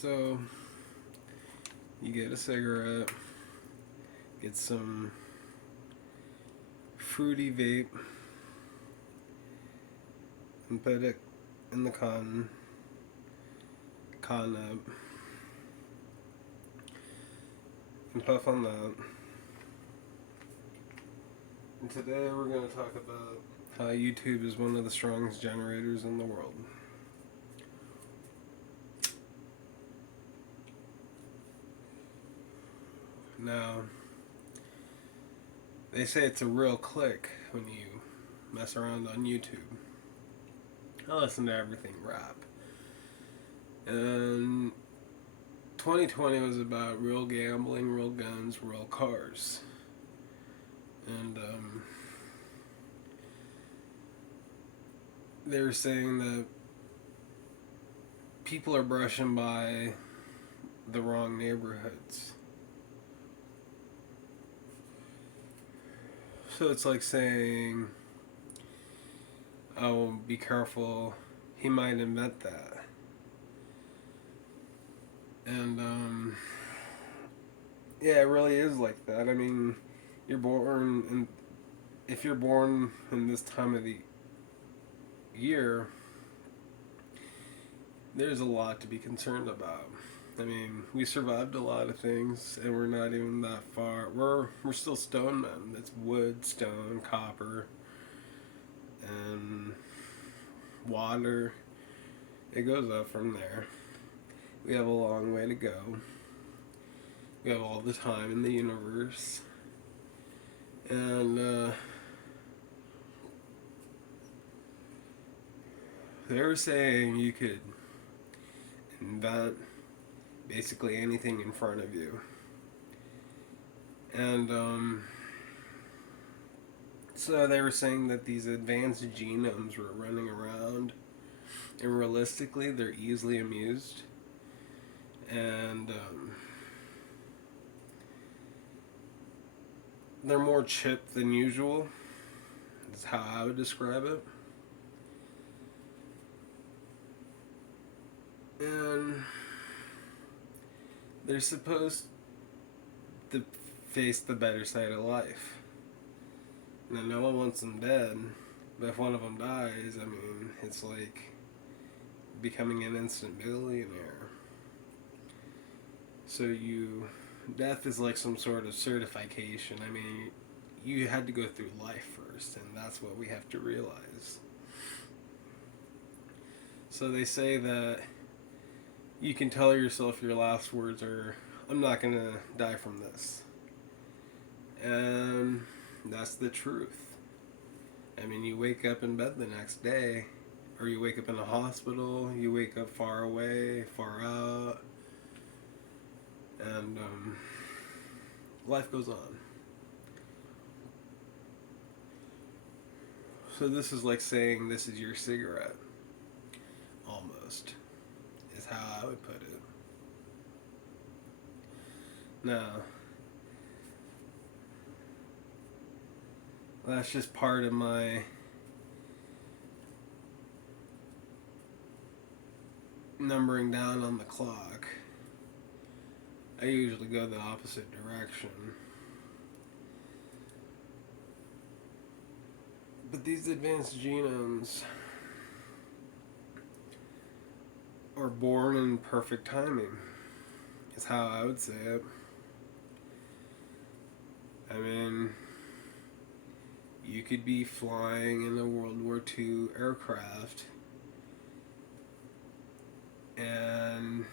So you get a cigarette, get some fruity vape, and put it in the con nub, and puff on that. And today we're going to talk about how YouTube is one of the strongest generators in the world. Now, they say it's a real click when you mess around on YouTube. I listen to everything rap. And 2020 was about real gambling, real guns, real cars. And they were saying that people are brushing by the wrong neighborhoods. So it's like saying, oh, be careful, he might invent that. And, yeah, it really is like that. I mean, you're born, and if you're born in this time of the year, there's a lot to be concerned about. I mean, we survived a lot of things, and we're not even that far. We're still stone men. It's wood, stone, copper, and water. It goes up from there. We have a long way to go. We have all the time in the universe, and they were saying you could invent basically anything in front of you. And so they were saying that these advanced genomes were running around, and realistically, they're easily amused. And they're more chipped than usual, is how I would describe it. And they're supposed to face the better side of life. Now, no one wants them dead, but if one of them dies, I mean, it's like becoming an instant billionaire. So death is like some sort of certification. I mean, you had to go through life first, and that's what we have to realize. So they say that you can tell yourself your last words are, I'm not going to die from this. And that's the truth. I mean, you wake up in bed the next day, or you wake up in a hospital, you wake up far away, far out, and life goes on. So this is like saying this is your cigarette, almost, is how I would put it. Now, that's just part of my numbering down on the clock. I usually go the opposite direction. But these advanced genomes are born in perfect timing, is how I would say it. I mean, you could be flying in a World War II aircraft, and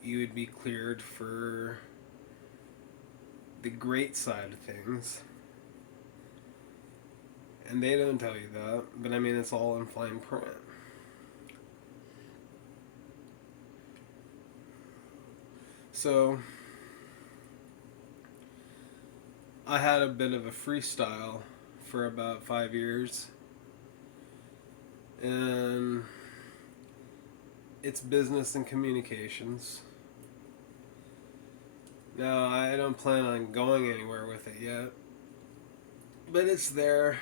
you would be cleared for the great side of things. And they don't tell you that, but I mean, it's all in fine print. So, I had a bit of a freestyle for about 5 years, and it's business and communications. Now, I don't plan on going anywhere with it yet, but it's there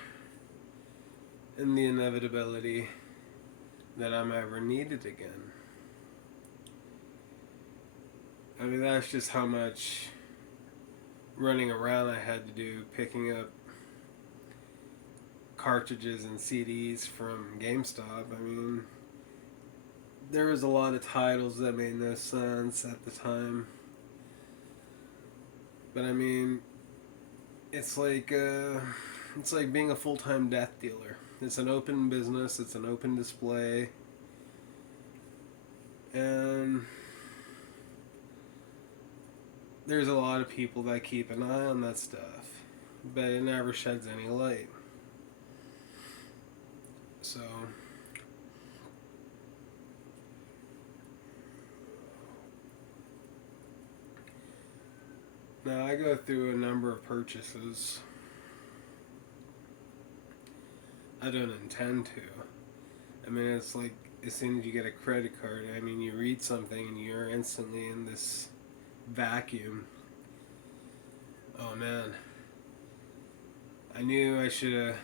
in the inevitability that I'm ever needed again. I mean, that's just how much running around I had to do picking up cartridges and CDs from GameStop. I mean, there was a lot of titles that made no sense at the time. But I mean, it's like it's like being a full-time death dealer. It's an open business. It's an open display, and there's a lot of people that keep an eye on that stuff, but it never sheds any light. So now I go through a number of purchases. I don't intend to. I mean, it's like as soon as you get a credit card, I mean, you read something and you're instantly in this vacuum. Oh man, I knew I should have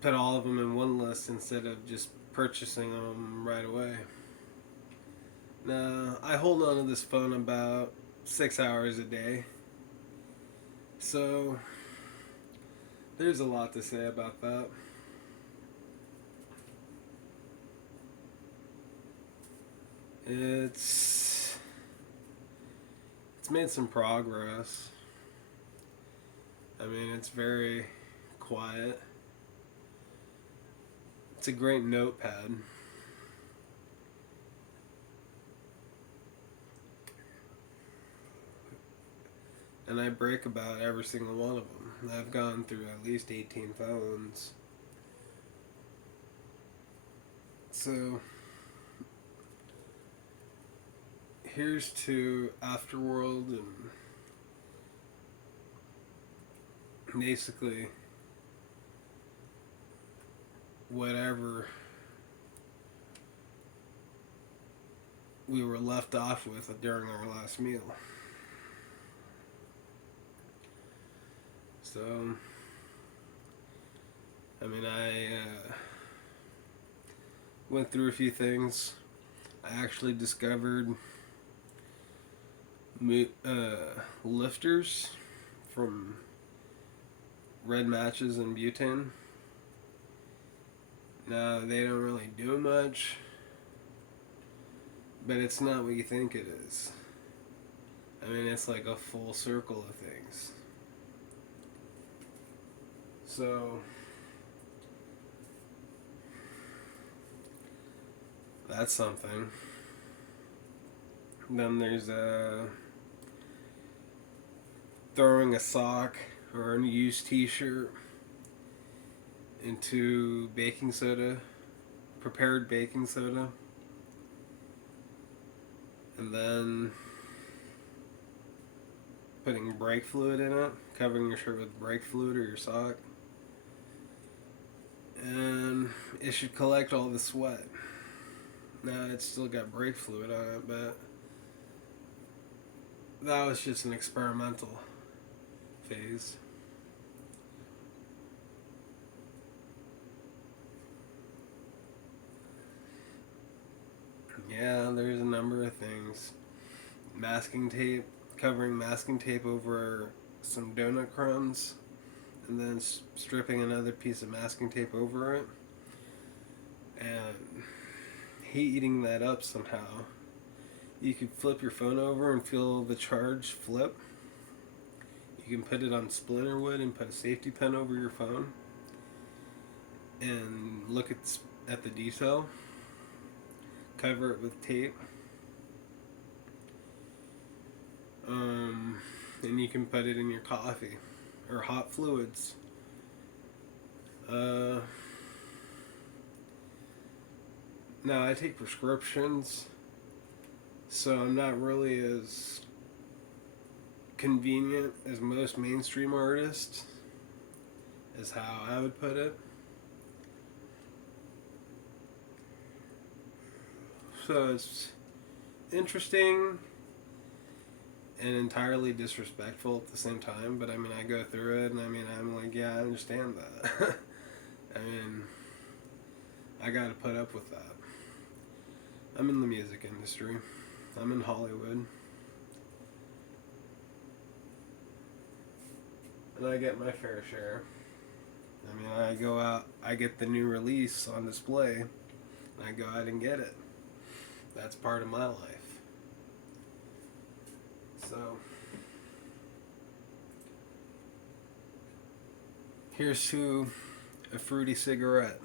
put all of them in one list instead of just purchasing them right away. Now, I hold on to this phone about 6 hours a day. So, there's a lot to say about that. It's made some progress. I mean, it's very quiet. It's a great notepad. And I break about every single one of them. I've gone through at least 18 phones. So, here's to Afterworld and basically whatever we were left off with during our last meal. So, I mean, I went through a few things. I actually discovered lifters from red matches and butane. Now, they don't really do much, but it's not what you think it is. I mean, it's like a full circle of things. So, that's something. Then there's throwing a sock or a used t-shirt into baking soda, prepared baking soda, and then putting brake fluid in it, covering your shirt with brake fluid or your sock, and it should collect all the sweat. Now it's still got brake fluid on it, but that was just an experimental phase. Yeah, there's a number of things. Masking tape, covering masking tape over some donut crumbs, and then stripping another piece of masking tape over it, and heating that up somehow. You could flip your phone over and feel the charge flip. You can put it on splinter wood and put a safety pin over your phone and look at the detail. Cover it with tape. And you can put it in your coffee or hot fluids. Now I take prescriptions, so I'm not really as convenient as most mainstream artists, is how I would put it. So it's interesting and entirely disrespectful at the same time, but I mean, I go through it and I mean, I'm like, yeah, I understand that. I mean, I gotta put up with that. I'm in the music industry. I'm in Hollywood. And I get my fair share. I mean, I go out, I get the new release on display, and I go out and get it. That's part of my life. So, here's to a fruity cigarette.